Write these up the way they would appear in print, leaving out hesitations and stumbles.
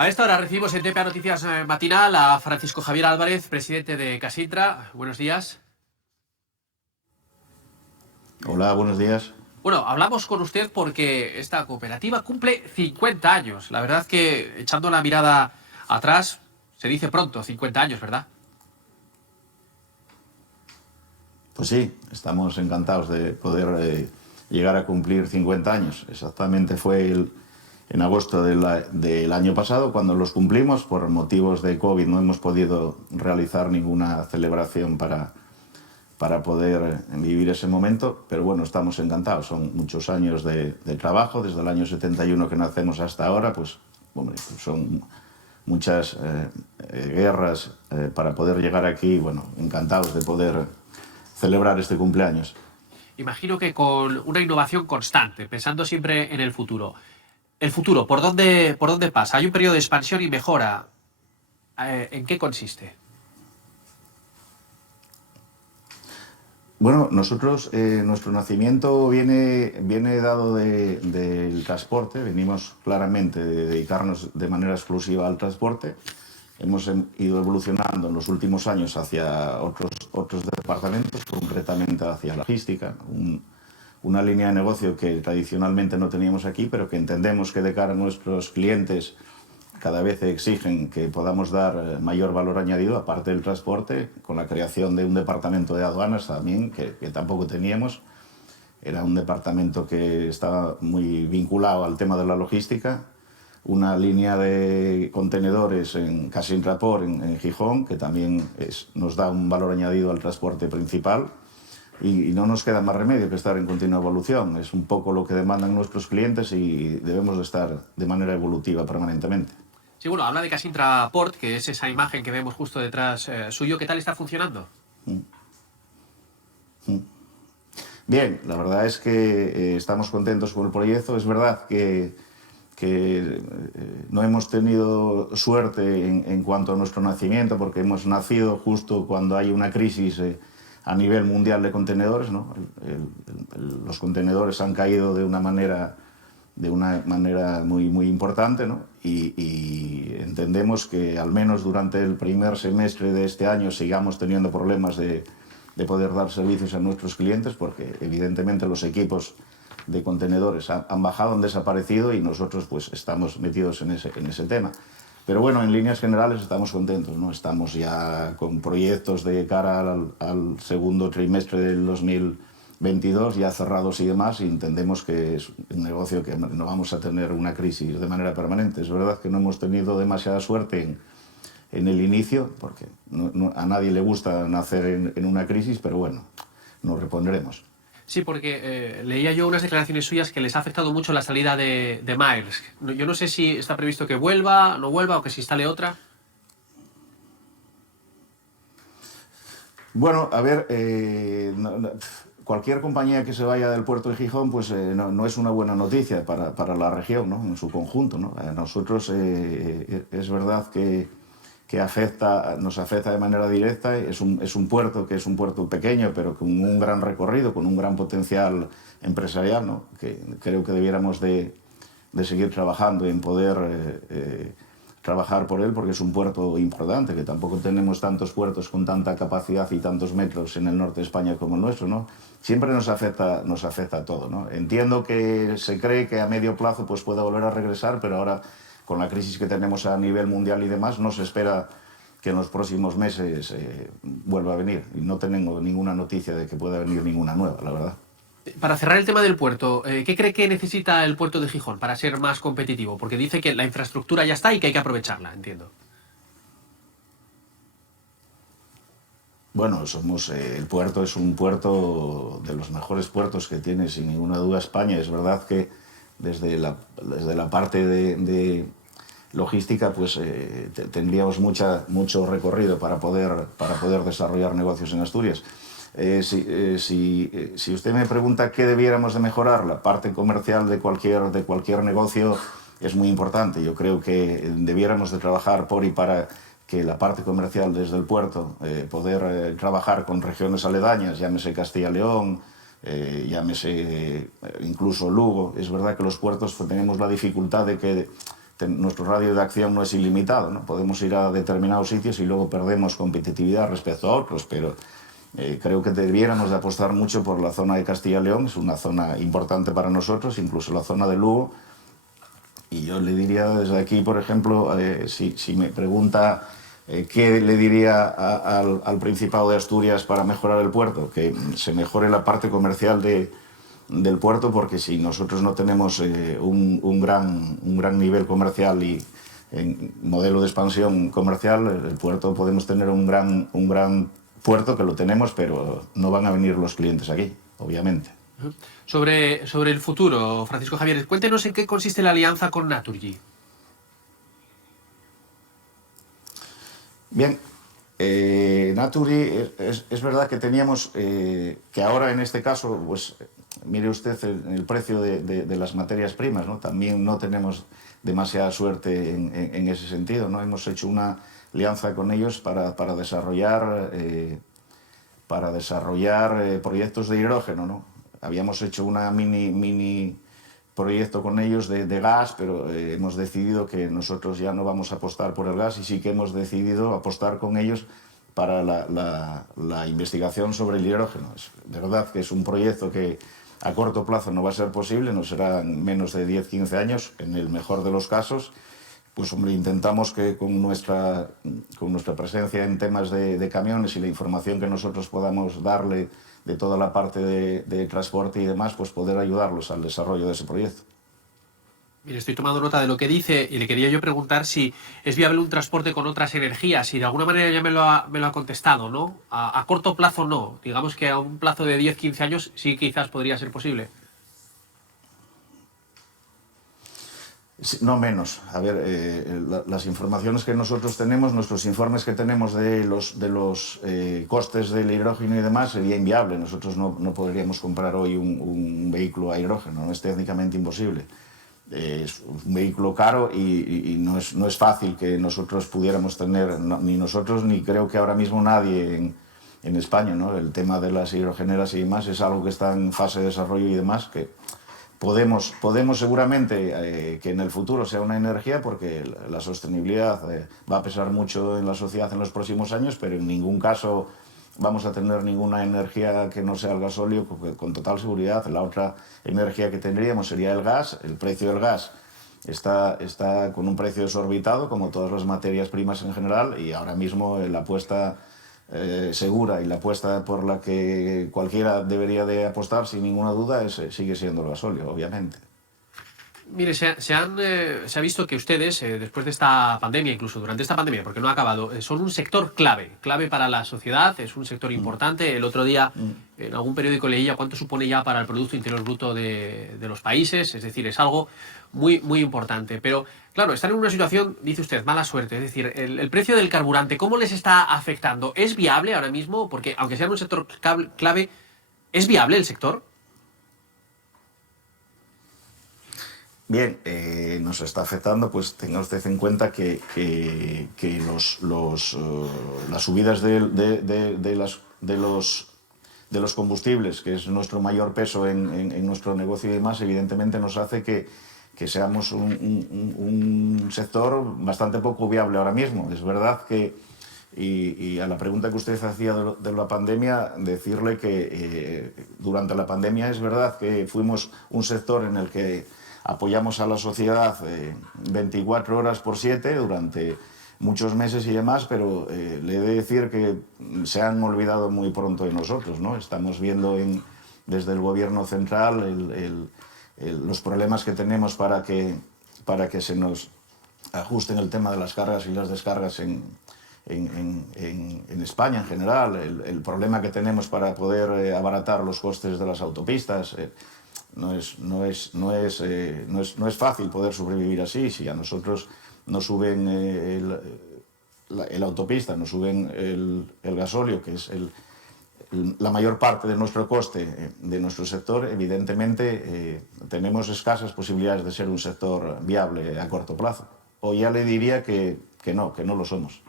A esta hora recibimos en TPA Noticias Matinal a Francisco Javier Álvarez, presidente de Casintra. Buenos días. Hola, buenos días. Bueno, hablamos con usted porque esta cooperativa cumple 50 años. La verdad que, echando la mirada atrás, se dice pronto, 50 años, ¿verdad? Pues sí, estamos encantados de poder llegar a cumplir 50 años. Exactamente fue en agosto del año pasado cuando los cumplimos. Por motivos de COVID no hemos podido realizar ninguna celebración para poder vivir ese momento, pero bueno, estamos encantados. Son muchos años de trabajo, desde el año 71 que nacemos hasta ahora, pues hombre, son muchas guerras para poder llegar aquí. Bueno, encantados de poder celebrar este cumpleaños. Imagino que con una innovación constante, pensando siempre en el futuro. El futuro, ¿por dónde pasa? Hay un periodo de expansión y mejora. ¿En qué consiste? Bueno, nosotros, nuestro nacimiento viene dado del transporte. Venimos claramente de dedicarnos de manera exclusiva al transporte. Hemos ido evolucionando en los últimos años hacia otros departamentos, concretamente hacia la logística, una línea de negocio que tradicionalmente no teníamos aquí, pero que entendemos que de cara a nuestros clientes cada vez exigen que podamos dar mayor valor añadido, aparte del transporte, con la creación de un departamento de aduanas también, que tampoco teníamos. Era un departamento que estaba muy vinculado al tema de la logística. Una línea de contenedores en Casintra Port, en Gijón, que también nos da un valor añadido al transporte principal. Y no nos queda más remedio que estar en continua evolución. Es un poco lo que demandan nuestros clientes y debemos de estar de manera evolutiva permanentemente. Sí, bueno, habla de Casintra Port, que es esa imagen que vemos justo detrás suyo. ¿Qué tal está funcionando? Bien, la verdad es que estamos contentos con el proyecto. Es verdad que no hemos tenido suerte en cuanto a nuestro nacimiento, porque hemos nacido justo cuando hay una crisis a nivel mundial de contenedores, ¿no? Los contenedores han caído de una manera muy importante, ¿no? Y entendemos que al menos durante el primer semestre de este año sigamos teniendo problemas de poder dar servicios a nuestros clientes, porque evidentemente los equipos de contenedores han bajado, han desaparecido y nosotros pues estamos metidos en ese tema. Pero bueno, en líneas generales estamos contentos, ¿no? Estamos ya con proyectos de cara al segundo trimestre del 2022 ya cerrados y demás, y entendemos que es un negocio que no vamos a tener una crisis de manera permanente. Es verdad que no hemos tenido demasiada suerte en el inicio, porque a nadie le gusta nacer en una crisis, pero bueno, nos repondremos. Sí, porque leía yo unas declaraciones suyas que les ha afectado mucho la salida de Maersk. Yo no sé si está previsto que vuelva, no vuelva o que se instale otra. Bueno, a ver, cualquier compañía que se vaya del puerto de Gijón pues no es una buena noticia para la región, ¿no? En su conjunto, ¿no? A nosotros es verdad que nos afecta de manera directa. Es un puerto que es un puerto pequeño, pero con un gran recorrido, con un gran potencial empresarial, ¿no? Que creo que debiéramos de seguir trabajando en poder trabajar por él, porque es un puerto importante, que tampoco tenemos tantos puertos con tanta capacidad y tantos metros en el norte de España como el nuestro, ¿no? Siempre nos afecta a todo, ¿no? Entiendo que se cree que a medio plazo pues pueda volver a regresar, pero ahora con la crisis que tenemos a nivel mundial y demás, no se espera que en los próximos meses vuelva a venir. Y no tengo ninguna noticia de que pueda venir ninguna nueva, la verdad. Para cerrar el tema del puerto, ¿qué cree que necesita el puerto de Gijón para ser más competitivo? Porque dice que la infraestructura ya está y que hay que aprovecharla, entiendo. Bueno, el puerto es un puerto de los mejores puertos que tiene sin ninguna duda España. Es verdad que desde la parte de logística pues tendríamos mucho recorrido para poder desarrollar negocios en Asturias. Si usted me pregunta qué debiéramos de mejorar, la parte comercial de cualquier negocio es muy importante. Yo creo que debiéramos de trabajar por y para que la parte comercial desde el puerto, poder trabajar con regiones aledañas, llámese Castilla y León, llámese incluso Lugo. Es verdad que los puertos tenemos la dificultad de que nuestro radio de acción no es ilimitado, ¿no? Podemos ir a determinados sitios y luego perdemos competitividad respecto a otros, pero creo que debiéramos de apostar mucho por la zona de Castilla y León. Es una zona importante para nosotros, incluso la zona de Lugo. Y yo le diría desde aquí, por ejemplo, si me pregunta qué le diría al Principado de Asturias para mejorar el puerto, que se mejore la parte comercial del puerto, porque si nosotros no tenemos un gran nivel comercial y en modelo de expansión comercial, el puerto podemos tener un gran puerto, que lo tenemos, pero no van a venir los clientes aquí, obviamente. Sobre el futuro, Francisco Javier, cuéntenos en qué consiste la alianza con Naturgy. Bien, Naturgy, es verdad que teníamos, que ahora en este caso, pues mire usted el precio de las materias primas, ¿no? También no tenemos demasiada suerte en ese sentido, ¿no? Hemos hecho una alianza con ellos para desarrollar proyectos de hidrógeno, ¿no? Habíamos hecho una mini proyecto con ellos de gas, pero hemos decidido que nosotros ya no vamos a apostar por el gas, y sí que hemos decidido apostar con ellos para la investigación sobre el hidrógeno. Es verdad que es un proyecto que a corto plazo no va a ser posible, no será en menos de 10-15 años, en el mejor de los casos. Pues hombre, intentamos que con nuestra presencia en temas de camiones y la información que nosotros podamos darle de toda la parte de transporte y demás, pues poder ayudarlos al desarrollo de ese proyecto. Mire, estoy tomando nota de lo que dice y le quería yo preguntar si es viable un transporte con otras energías, y de alguna manera ya me lo ha contestado, ¿no? A corto plazo no, digamos que a un plazo de 10-15 años sí quizás podría ser posible. No menos. A ver, las informaciones que nosotros tenemos, nuestros informes que tenemos de los costes del hidrógeno y demás, sería inviable. Nosotros no podríamos comprar hoy un vehículo a hidrógeno, no es técnicamente imposible. Es un vehículo caro y no es fácil que nosotros pudiéramos tener, ni nosotros ni creo que ahora mismo nadie en España, ¿no? El tema de las hidrogeneras y demás es algo que está en fase de desarrollo y demás, que podemos seguramente que en el futuro sea una energía, porque la sostenibilidad va a pesar mucho en la sociedad en los próximos años, pero en ningún caso vamos a tener ninguna energía que no sea el gasóleo con total seguridad. La otra energía que tendríamos sería el gas. El precio del gas está con un precio desorbitado, como todas las materias primas en general, y ahora mismo la apuesta segura y la apuesta por la que cualquiera debería de apostar sin ninguna duda sigue siendo el gasóleo, obviamente. Mire, se ha visto que ustedes, después de esta pandemia, incluso durante esta pandemia, porque no ha acabado, son un sector clave para la sociedad, es un sector importante. El otro día, en algún periódico leía cuánto supone ya para el Producto Interior Bruto de los países, es decir, es algo muy, muy importante. Pero, claro, están en una situación, dice usted, mala suerte, es decir, el precio del carburante, ¿cómo les está afectando? ¿Es viable ahora mismo? Porque, aunque sea un sector clave, ¿es viable el sector? Bien, nos está afectando, pues tenga usted en cuenta que las subidas de los combustibles, que es nuestro mayor peso en nuestro negocio y demás, evidentemente nos hace que seamos un sector bastante poco viable ahora mismo. Es verdad que, y a la pregunta que usted hacía de la pandemia, decirle que durante la pandemia es verdad que fuimos un sector en el que apoyamos a la sociedad 24 horas por 7 durante muchos meses y demás, pero le he de decir que se han olvidado muy pronto de nosotros, ¿no? Estamos viendo desde el gobierno central los problemas que tenemos para que se nos ajusten el tema de las cargas y las descargas en España en general, el problema que tenemos para poder abaratar los costes de las autopistas. No es fácil poder sobrevivir así. Si a nosotros nos suben la autopista, nos suben el gasóleo, que es la mayor parte de nuestro coste de nuestro sector, evidentemente tenemos escasas posibilidades de ser un sector viable a corto plazo. O ya le diría que no lo somos.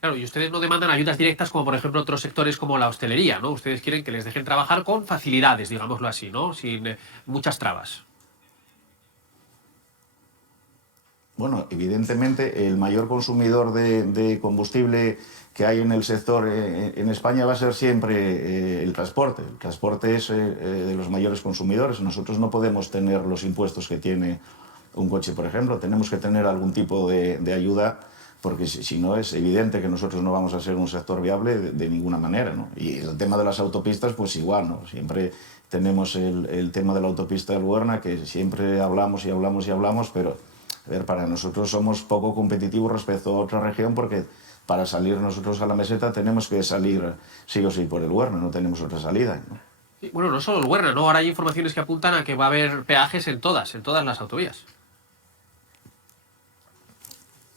Claro, y ustedes no demandan ayudas directas como, por ejemplo, otros sectores como la hostelería, ¿no? Ustedes quieren que les dejen trabajar con facilidades, digámoslo así, ¿no? Sin muchas trabas. Bueno, evidentemente el mayor consumidor de combustible que hay en el sector en España va a ser siempre el transporte. El transporte es de los mayores consumidores. Nosotros no podemos tener los impuestos que tiene un coche, por ejemplo. Tenemos que tener algún tipo de ayuda, porque si no es evidente que nosotros no vamos a ser un sector viable de ninguna manera, ¿no? Y el tema de las autopistas, pues igual, ¿no? Siempre tenemos el tema de la autopista del Huerna, que siempre hablamos y hablamos y hablamos, pero a ver, para nosotros somos poco competitivos respecto a otra región, porque para salir nosotros a la meseta tenemos que salir sí o sí por el Huerna, no tenemos otra salida, ¿no? Sí, bueno, no solo el Huerna, ¿no? Ahora hay informaciones que apuntan a que va a haber peajes en todas las autovías.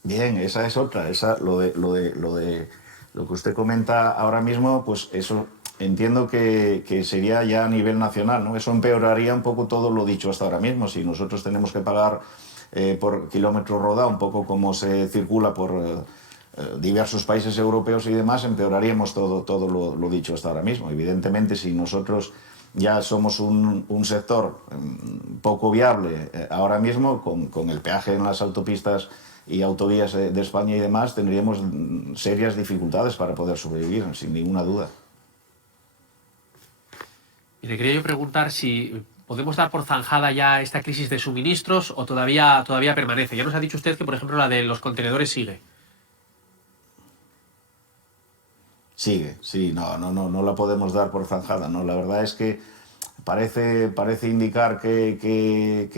Bien, esa es otra, lo que usted comenta ahora mismo, pues eso entiendo que sería ya a nivel nacional, ¿no? Eso empeoraría un poco todo lo dicho hasta ahora mismo. Si nosotros tenemos que pagar por kilómetro rodado, un poco como se circula por diversos países europeos y demás, empeoraríamos todo lo dicho hasta ahora mismo. Evidentemente, si nosotros ya somos un sector poco viable ahora mismo, con el peaje en las autopistas y autovías de España y demás, tendríamos serias dificultades para poder sobrevivir, sin ninguna duda. Y le quería yo preguntar si podemos dar por zanjada ya esta crisis de suministros o todavía permanece. Ya nos ha dicho usted que, por ejemplo, la de los contenedores sigue. Sigue, sí, no la podemos dar por zanjada, ¿no? La verdad es que parece indicar que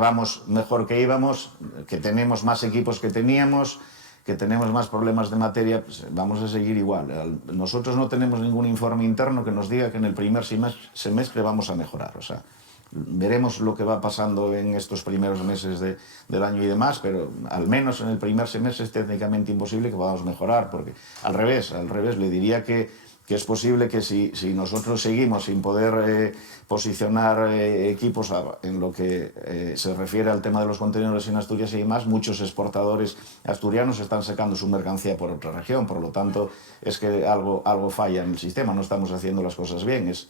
vamos mejor que íbamos, que tenemos más equipos que teníamos, que tenemos más problemas de materia. Pues vamos a seguir igual. Nosotros no tenemos ningún informe interno que nos diga que en el primer semestre vamos a mejorar. O sea, veremos lo que va pasando en estos primeros meses del año y demás, pero al menos en el primer semestre es técnicamente imposible que podamos mejorar, porque al revés, le diría que es posible que si nosotros seguimos sin poder posicionar equipos en lo que se refiere al tema de los contenedores en Asturias y demás, muchos exportadores asturianos están sacando su mercancía por otra región. Por lo tanto, es que algo falla en el sistema, no estamos haciendo las cosas bien. Es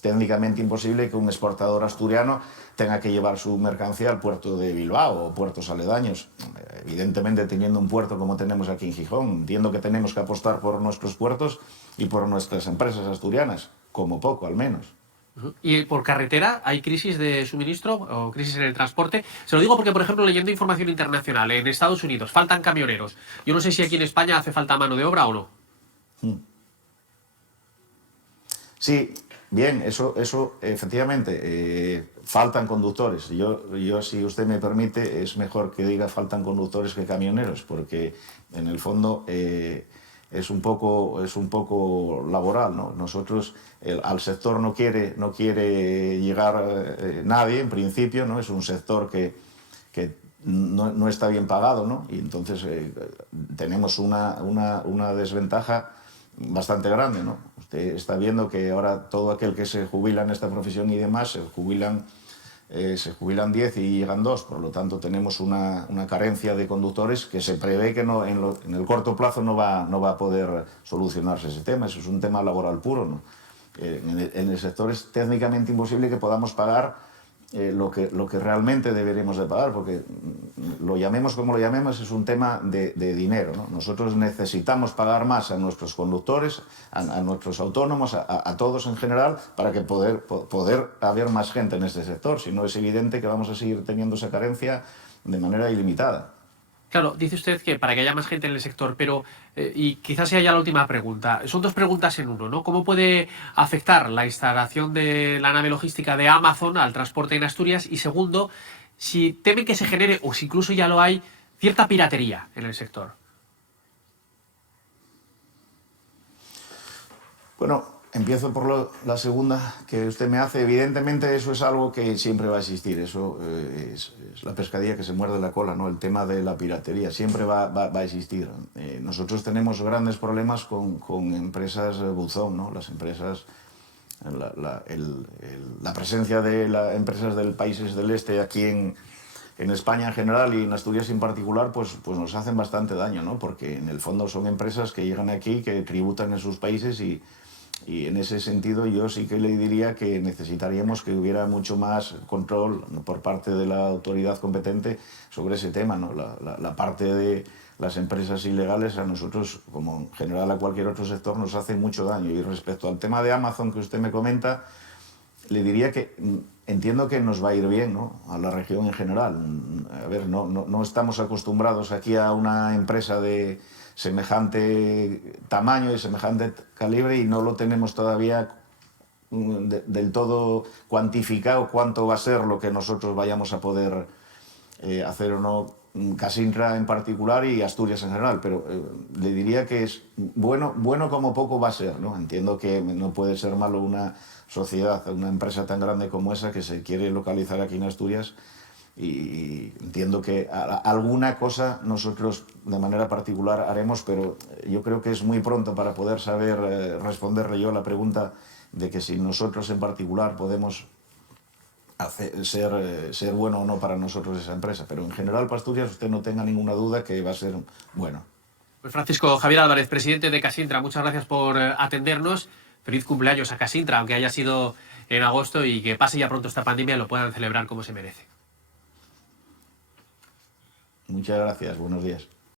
técnicamente imposible que un exportador asturiano tenga que llevar su mercancía al puerto de Bilbao o puertos aledaños. Evidentemente, teniendo un puerto como tenemos aquí en Gijón, entiendo que tenemos que apostar por nuestros puertos y por nuestras empresas asturianas, como poco al menos. ¿Y por carretera hay crisis de suministro o crisis en el transporte? Se lo digo porque, por ejemplo, leyendo información internacional, en Estados Unidos faltan camioneros. Yo no sé si aquí en España hace falta mano de obra o no. Sí, bien, eso efectivamente, faltan conductores. Yo, si usted me permite, es mejor que diga faltan conductores que camioneros, porque en el fondo es un poco laboral, ¿no? Nosotros, al sector no quiere llegar nadie, en principio, ¿no? Es un sector que no está bien pagado, ¿no? Y entonces tenemos una desventaja bastante grande, ¿no? Usted está viendo que ahora todo aquel que se jubila en esta profesión y demás, se jubilan 10 y llegan 2, por lo tanto tenemos una carencia de conductores que se prevé que en el corto plazo no va a poder solucionarse ese tema. Eso es un tema laboral puro, ¿no? En el sector es técnicamente imposible que podamos pagar lo que realmente deberemos de pagar, porque lo llamemos como lo llamemos, es un tema de dinero, ¿no? Nosotros necesitamos pagar más a nuestros conductores, a nuestros autónomos, a todos en general, para que poder haber más gente en este sector. Si no, es evidente que vamos a seguir teniendo esa carencia de manera ilimitada. Claro, dice usted que para que haya más gente en el sector, pero, y quizás sea ya la última pregunta, son dos preguntas en uno, ¿no? ¿Cómo puede afectar la instalación de la nave logística de Amazon al transporte en Asturias? Y segundo, si temen que se genere, o si incluso ya lo hay, cierta piratería en el sector. Bueno, empiezo por la segunda que usted me hace. Evidentemente eso es algo que siempre va a existir. Eso es la pescadilla que se muerde la cola, ¿no? El tema de la piratería siempre va a existir. Nosotros tenemos grandes problemas con empresas buzón, ¿no? Las empresas, la presencia de las empresas del países del este aquí en España en general y en Asturias en particular, pues nos hacen bastante daño, ¿no? Porque en el fondo son empresas que llegan aquí, que tributan en sus países y Y en ese sentido yo sí que le diría que necesitaríamos que hubiera mucho más control por parte de la autoridad competente sobre ese tema, ¿no? La parte de las empresas ilegales a nosotros, como en general a cualquier otro sector, nos hace mucho daño. Y respecto al tema de Amazon que usted me comenta, le diría que entiendo que nos va a ir bien, ¿no?, a la región en general. A ver, no estamos acostumbrados aquí a una empresa de semejante tamaño y semejante calibre y no lo tenemos todavía del todo cuantificado cuánto va a ser lo que nosotros vayamos a poder hacer o no, Casintra en particular y Asturias en general, pero le diría que es bueno como poco va a ser, ¿no? Entiendo que no puede ser malo una sociedad, una empresa tan grande como esa que se quiere localizar aquí en Asturias, y entiendo que alguna cosa nosotros de manera particular haremos, pero yo creo que es muy pronto para poder saber responderle yo a la pregunta de que si nosotros en particular podemos ser bueno o no para nosotros esa empresa. Pero en general para Asturias usted no tenga ninguna duda que va a ser bueno. Pues Francisco Javier Álvarez, presidente de Casintra, muchas gracias por atendernos. Feliz cumpleaños a Casintra, aunque haya sido en agosto, y que pase ya pronto esta pandemia y lo puedan celebrar como se merece. Muchas gracias, buenos días.